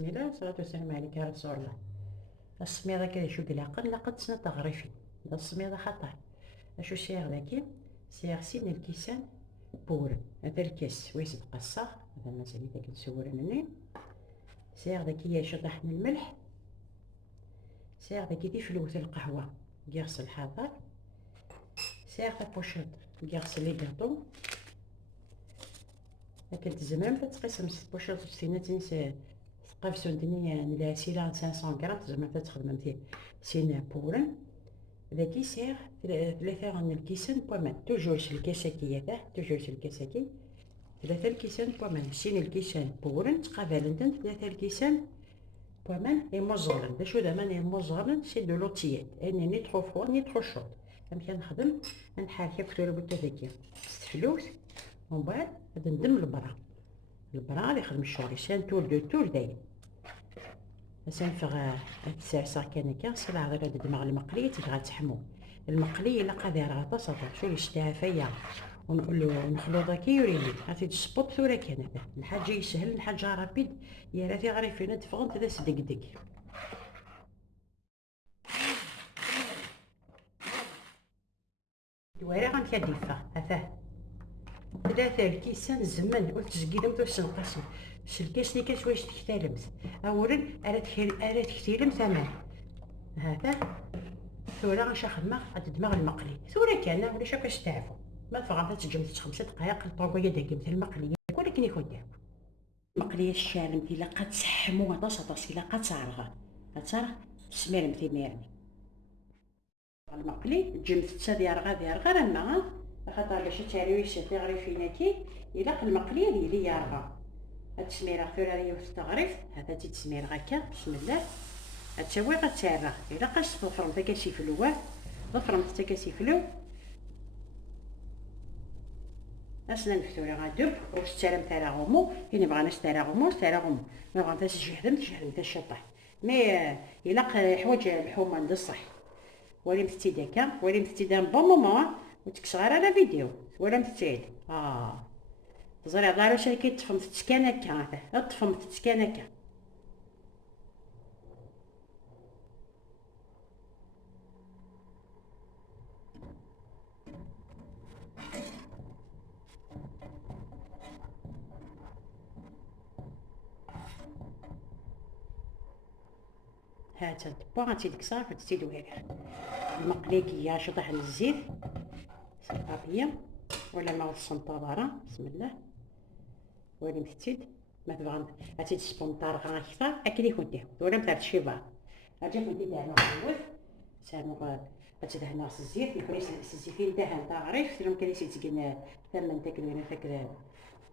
بسم الله والصلاة والسلام عليك يا رسول الله. السميضة كذا شو قلاقل لقد سنة تغرفي دا السميضة خطر اشو سيغ ذاكي سيغ سين الكيسان بورن هذا الكاس ويس تقصى هذا مازال داك نسور مني سيغ ذاكي يشطح من الملح سيغ ذاكي دي فلوث القهوة يغسل الحاضر سيغ بوشط يغسل لي كاطو لكن تزمام تتقسم بوشط سيناتين ثقاف سندني نلاسيلا 500 غرام زعما تخدم فيه سين بورن ذاكي سيغ ثلاثة غن الكيسان بومان توجور الكاساكي تاع توجور الكاساكي ثلاثة الكيسان بومان سين الكيسان بورن تقابلن ثلاثة الكيسان بومان يموزغلن دا شو داما يموزغلن سي دو لوتيات اني ني ترو فوا ني ترو شوط كان نخدم نحرك كثر بوتا ذاكي الفلوس ومن بعد غادي ندم البرا اللي يخدم الشغل سان تور دو تور داير سنفغ تسعسع كان كاع سلعة غير هاد دماغ المقلية تبغى تحمو المقلية لا قادر غطاسة شو يشتها فيا ونقولو نخلو كي يوريني عرفتي تسبوط ثورة كان هذا الحاجة يسهل الحاجة رابيد يا راتي غير فينا تفغنت هذا صدقدق دويرة غنكديفا هذا ثلاثة الكيسان الزمن وتسقيدة وتسنقسم الكاس اللي كاس واش تكتالمت اولا ارا تكتيلم ثمن هذا ثورة غنشخدمها هاد دماغ المقلي ثورة كان ولا شاف كاش تعرفو ما فغمت تجمد 5 دقائق الطوبية داك مثل المقلية ولكن يخدم المقلية الشارمتي لا قد تسحمو طاس لا قد تعرغ غتصرغ تسميرمتي ميرني المقلي تجمد 6 ديال غير ما خاطر باش تاريويش تغري فيناكي الا المقلية ديالي يارغا التسميره ثوراريه والتغريف هذا تسمير هكا بسم الله التسوي غتسرى الا قاش تفرم تكاسي فلوه ضفرم تكاسي فلو اسنا الفثوره غادب واش تسالم تاع غومو كاين بغانا تاع غومو ما بغاتش تجهدم الشطح مي الا حوايج الحومه عند الصح ولي متي داكا ولي متي دام بون مومون وتكسر على فيديو ولا متعيد زري ضارو شي كيطفم في التسكانه هكا طفم في التسكانه هكا هات الطبا غتزيد كسار فتزيد ويرير المقلي كيا شطح الزيت صافيه ولا ما السنطاره بسم الله ولي متيد ما تبغى غاتي تسبونطار غا اكثر اكيد يكون ولا نتاع الشيبه اجي كنت دهنا نوض سامو غتدهنا الزيت يكون الزيتين دهن تاع عريف سيرهم كان يسيتكن ثمن تاكلين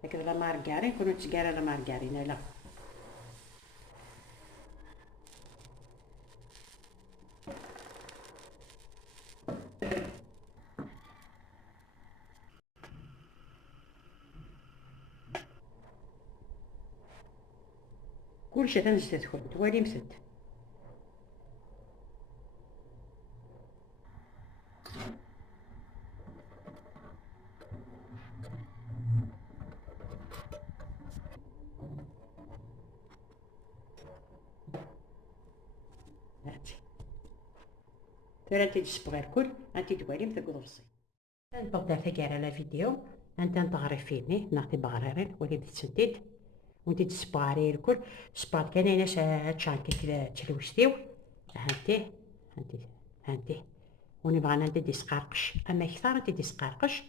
داك لا مارغارين كونو تكارا لا مارغارين لا كلشي تنجد تدخل توالي مسد هاتي ترى انتي تسبغي الكل انتي توالي مثقض الصي نبدا ثقير على فيديو انت تغري فيني نعطي بغريرين ولي بتسدد وانتي تسبغاري الكل سبات كاين ناس تشانكي كذا تلوشتيو هانتي وني بغانا انتي تسقارقش اما اكثر انتي تسقارقش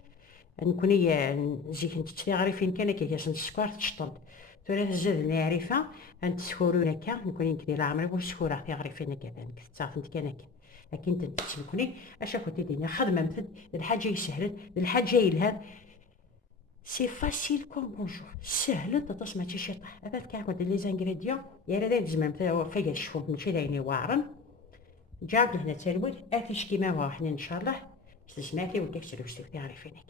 نكوني نجيك انت تغري فين كان كياس السكر تشطب ثلاث زاد نعرفها انت سكورو هكا نكوني نكدي لا عمري واش سكوره تغري فين كذا تصافي انت كان هكا لكن انت تسلكوني اشافو تيديني خدمه مثل الحاجه يسهل الحاجه يلهب سي فاسيل كوم بونجور سهل تسمع شي طح هذا كاع لي زانغريديون يا راه زعما فيا الشفوف ماشي لايني واعرن جاب هنا تلوث اتيش كيما هو حنا ان شاء الله تسمعتي وديك تلوث تعرفينك